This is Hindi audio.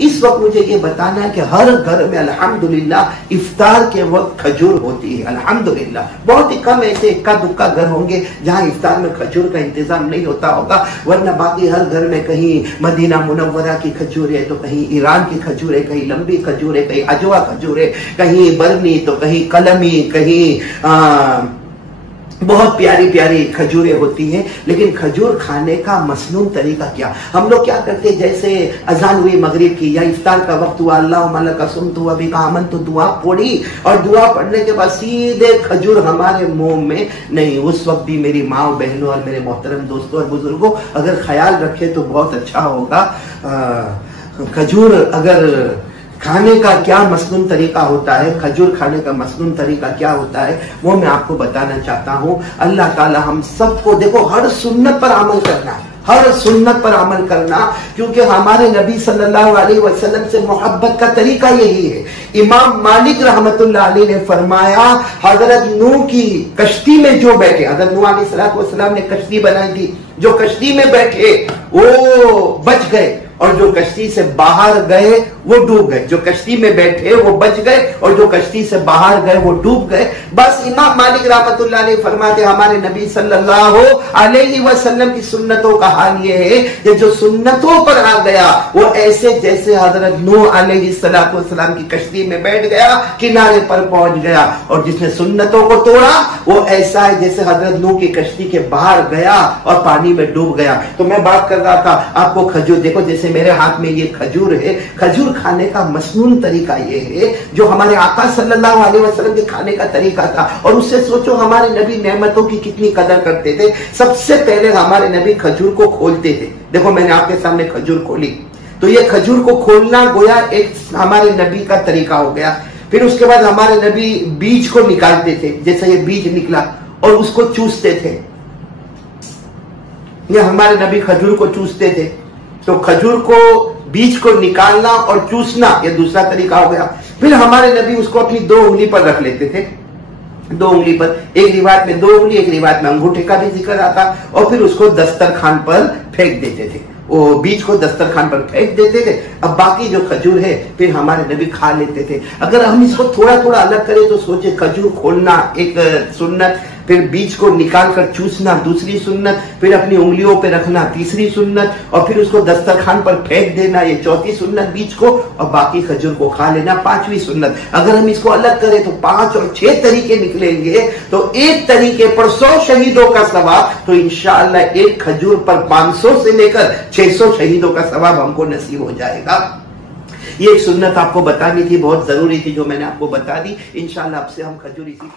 इस वक्त मुझे ये बताना है कि हर घर में अल्हम्दुलिल्लाह इफ्तार के वक्त खजूर होती है। अल्हम्दुलिल्लाह बहुत ही कम ऐसे इक्का दुक्का घर होंगे जहां इफ्तार में खजूर का इंतजाम नहीं होता होगा, वरना बाकी हर घर में कहीं मदीना मुनव्वरा की खजूर है, तो कहीं ईरान की खजूर है, कहीं लंबी खजूर है, कहीं अजवा खजूर है, कहीं बरनी, तो कहीं कलमी, कहीं बहुत प्यारी प्यारी खजूरें होती हैं। लेकिन खजूर खाने का मसनून तरीका क्या? हम लोग क्या करते हैं, जैसे अजान हुई मगरिब की या इफ्तार का वक्त हुआ, अल्लाह मलका सुनतु अभी का आमन, तो दुआ पढ़ी और दुआ पढ़ने के बाद सीधे खजूर हमारे मुंह में नहीं। उस वक्त भी मेरी माँ बहनों और मेरे मोहतरम दोस्तों और बुजुर्गों अगर ख्याल रखे तो बहुत अच्छा होगा। खजूर अगर खाने का क्या मसनून तरीका होता है, खजूर खाने का मसनून तरीका क्या होता है, वो मैं आपको बताना चाहता हूँ। अल्लाह ताला हम सबको देखो हर सुन्नत पर अमल करना है, हर सुन्नत पर अमल करना, क्योंकि हमारे नबी सल्लल्लाहु अलैहि वसल्लम से मोहब्बत का तरीका यही है। इमाम मालिक रहमतुल्लाह अलैह ने फरमाया, हजरत नूह की कश्ती में जो बैठे, हजरत नूह अलैहिस्सलाम ने कश्ती बनाई थी, जो कश्ती में बैठे वो बच गए और जो कश्ती से बाहर गए वो डूब गए। जो कश्ती में बैठे वो बच गए और जो कश्ती से बाहर गए वो डूब गए। बस इमाम मालिक रहमतुल्लाह अलैह फरमाते हमारे नबी सल्लल्लाहु अलैहि वसल्लम की सुन्नतों का हाल ये है कि जो सुन्नतों पर आ गया वो ऐसे जैसे हजरत नूह अलैहिस्सलाम की कश्ती में बैठ गया, किनारे पर पहुंच गया, और जिसने सुन्नतों को तोड़ा वो ऐसा है जैसे हजरत नूह की कश्ती के बाहर गया और पानी में डूब गया। तो मैं बात कर रहा था आपको खजूर, देखो जैसे मेरे हाथ में ये खजूर है, खजूर खाने का मसनून तरीका ये है जो हमारे आका सल्लल्लाहु अलैहि वसल्लम के खाने का तरीका था। और उससे सोचो हमारे नबी नेमतों की कितनी कदर करते थे। सबसे पहले हमारे नबी खजूर को खोलते थे। देखो मैंने आपके सामने खजूर खोली, तो ये खजूर को खोलना गोया एक हमारे नबी का तरीका हो गया। फिर उसके बाद हमारे नबी बीज को निकालते थे, जैसे ये बीज निकला और उसको चूसते थे। ये हमारे नबी खजूर को चूसते थे, तो खजूर को बीज को निकालना और चूसना ये दूसरा तरीका हो गया। फिर हमारे नबी उसको अपनी 2 उंगली पर रख लेते थे, 2 उंगली पर, एक रिवायत में 2 उंगली, एक रिवायत में अंगूठे का भी जिक्र आता, और फिर उसको दस्तरखान पर फेंक देते थे। वो बीज को दस्तरखान पर फेंक देते थे। अब बाकी जो खजूर है फिर हमारे नबी खा लेते थे। अगर हम इसको थोड़ा थोड़ा अलग करें तो सोचे, खजूर खोलना एक सुन्नत, फिर बीज को निकाल कर चूसना दूसरी सुन्नत, फिर अपनी उंगलियों पे रखना तीसरी सुन्नत, और फिर उसको दस्तरखान पर फेंक देना ये चौथी सुन्नत बीज को, और बाकी खजूर को खा लेना पांचवी सुन्नत। अगर हम इसको अलग करें तो 5 और 6 तरीके निकलेंगे। तो एक तरीके पर 100 शहीदों का सवाब, तो इंशाअल्लाह एक खजूर पर 500 से लेकर 600 शहीदों का सवाब हमको नसीब हो जाएगा। ये एक सुन्नत आपको बतानी थी, बहुत जरूरी थी, जो मैंने आपको बता दी। इंशाअल्लाह आपसे हम खजूर इसी